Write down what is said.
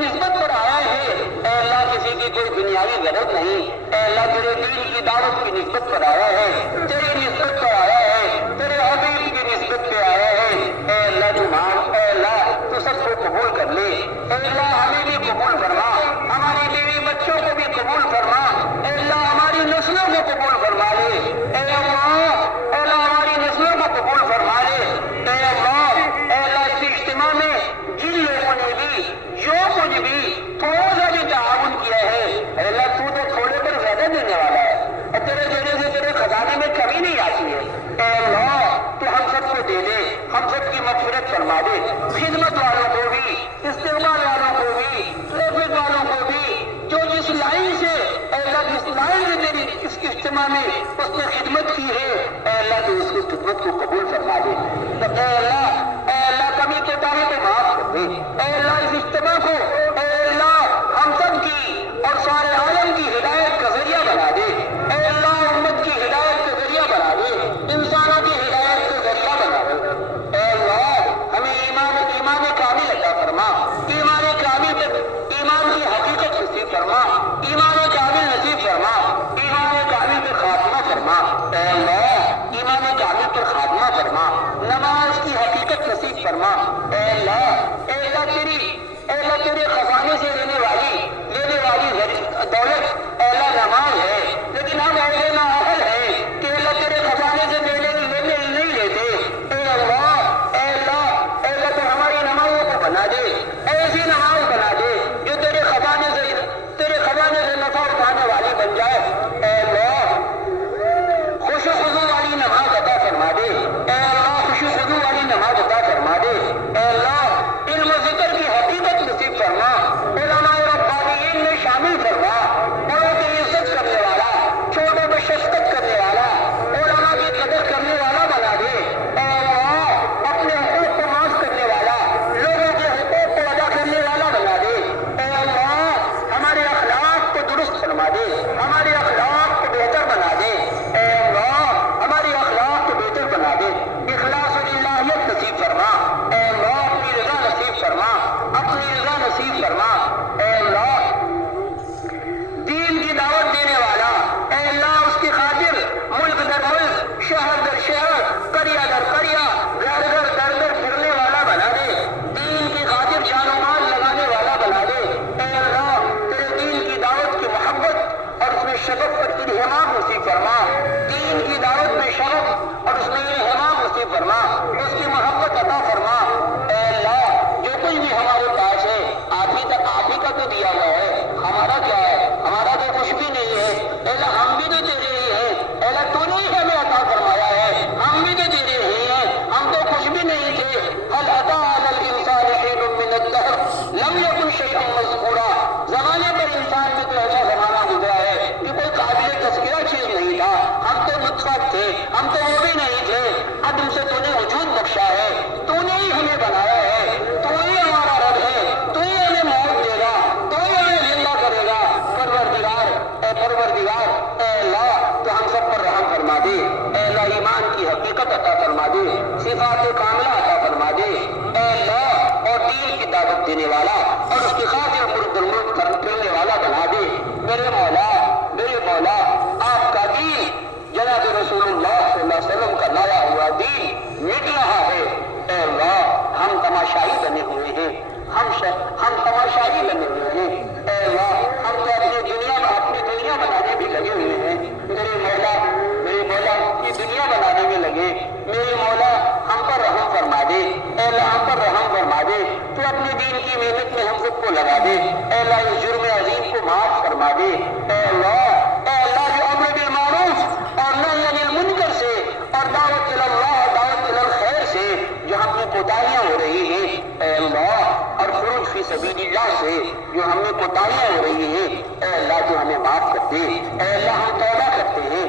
نسبت پر آیا ہے، اے اللہ کسی کی کوئی دنیاوی غرض نہیں، اے اللہ تیرے دین کی دعوت کی نسبت پر آیا ہے، تیری نسبت پر آیا ہے، تیرے حبیب کی نسبت پہ آیا ہے، اے اللہ تو مان، اے اللہ تو سب کو قبول کر لے، اے اللہ ہمیں بھی قبول فرما، ہماری بیوی بچوں کو بھی قبول فرما، اے اللہ ہماری نسلوں کو قبول فرما لے، اے اللہ ہماری نسلوں کو قبول فرما لے، اے اللہ اس اجتماع میں جن لوگوں نے بھی جو کچھ بھی تھوڑا سا بھی تعاون کیا ہے، اے اللہ تو تھوڑے پر زیادہ دینے والا ہے، اور تیرے دینے سے تیرے خزانے میں کمی نہیں آتی ہے، اے اللہ تو ہم سب کو دے دے، ہم سب کی مغفرت فرما دے، خدمت والوں کو بھی، استقبال والوں کو بھی، ٹریفک والوں کو بھی، جو جس لائن سے اے اللہ جس لائن سے تیری اس اجتماع میں اس نے خدمت کی ہے، اے اللہ تو اس کی خدمت کو قبول فرما دے، اے اللہ کمی کوتاہی کو معاف کر دے، اے اللہ اس اجتماع کو اے اللہ ہم سب کی اور سارے عالم کی ہدایت کا ذریعہ بنا دے، اے اللہ امت کی ہدایت کا ذریعہ بنا دے، انسانوں کی ہدایت کا ذریعہ بنا دے، اے اللہ ہمیں ایمان کامل عطا فرما، ایمان کامل ایمان کی حقیقت نصیب فرما، ایمان کامل نصیب فرما، ایمان کامل پر خاتمہ فرما، اے اللہ ایمان کامل پر خاتمہ فرما، نماز کی حقیقت نصیب فرما، اے اللہ تیرے خزانے سے لینے والی دولت اے اللہ نماز ہے، لیکن ہم ایسے نااہل ہیں کہ اللہ تیرے خزانے سے لینے نہیں لیتے، اے اللہ تو ہماری نمازوں کو بنا دے، ایسی نماز بنا دے جو تیرے خزانے سے نفع اٹھانے والی بن جائے، اے اللہ خوش و خضوع والی نماز عطا فرما دے، اے اللہ خوش و خضوع والی نماز عطا فرما دے، اے اللہ علم و ذکر کی حقیقت نصیب فرما، علماء ربانیین میں شامل فرما، بڑوں کی عزت کرنے والا، چھوٹوں پہ شفقت کرنے والا، علماء کی قدر کرنے والا بنا دے، اے اللہ اپنے حقوق کو معاف کرنے والا، لوگوں کے حقوق کو ادا کرنے والا بنا دے، اے اللہ ہمارے اخلاق کو درست فرما دے، ہمارے اخلاق کو بہتر بنا دے، اے اللہ ہمارے اخلاق کو بہتر بنا دے، اخلاص و الہیت نصیب فرما، اے اللہ اپنی رضا نصیب فرما، اپنی رضا نصیب فرما، اے اللہ دین کی دعوت دینے والا، اے اللہ اس کی خاطر ملک در ملک، شہر در شہر، قریہ در قریہ، گھر گھر در در پھرنے والا بنا دے، دین کی خاطر جان و مال لگانے والا بنا دے، اے اللہ تیرے دین کی دعوت کی محبت اور اس میں شغف پر انہمام نصیب فرما، دین کی دعوت میں شغف اور اس میں انہمام نصیب فرما، اس کی محبت عطا فرما، اے اللہ جو کچھ بھی ہمارے پاس ہے آپ ہی کا تو دیا ہوا ہے، ہمارا کیا ہے؟ ہمارا تو کچھ بھی نہیں ہے، اے اللہ ہم بھی تو تیرے ہی ہیں، اے اللہ تو نے ہی ہمیں عطا فرمایا ہے، ہم بھی تو تیرے ہی ہیں، ہم تو کچھ بھی نہیں تھے، هل أتى على الإنسان حين من الدهر لم يكن شيئا مذكورا، زمانے پر انسان میں تو ایسا زمانہ گزرا ہے کہ کوئی قابل تذکرہ چیز نہیں تھا، ہم تو نطفہ تھے، ہم تو وہ بھی نہیں تھے، اب ہم سے تو نے وجود بخشا ہے، تو نے ہی ہمیں بنایا ہے، تو ہی ہمارا رب ہے، تو ہی ہمیں موت دے گا، تو ہی ہمیں زندہ کرے گا، پروردگار اے اللہ تو ہم سب پر رحم فرما دے، اے اللہ ایمان کی حقیقت عطا فرما دے، صفات کاملہ عطا فرما دے، اے اللہ اور دین کی دعوت دینے والا اور اس کی خاطر ملک در ملک پھرنے والا بنا دے، میرے مولا آپ کا دین جناب رسول اللہ صلی اللہ علیہ وسلم کا لایا ہوا دین مٹ رہا ہے، اے اللہ ہم تماشائی بنے ہوئے ہیں، ہم تماشائی بنے ہوئے ہیں، اے اللہ ہم تو اپنی دنیا بنانے بھی لگے ہوئے ہیں، میرے مولا یہ دنیا بنانے میں لگے، میرے مولا ہم پر رحم فرما دے، اے اللہ ہم پر رحم فرما دے، تو اپنے دین کی محنت میں ہم سب کو لگا دے، اے اللہ اس جرم عظیم کو معاف فرما دے، اے اللہ جو امر بالمعروف اور نہی عن المنکر سے اور دعوت الخیر سے جو ہم میں کوتاہیاں ہو رہی ہیں، اے اللہ اور خروج فی سبیل اللہ سے جو ہم میں کوتاہیاں ہو رہی ہیں، اے اللہ تو ہمیں معاف کر دے، اے اللہ ہم توبہ کرتے ہیں،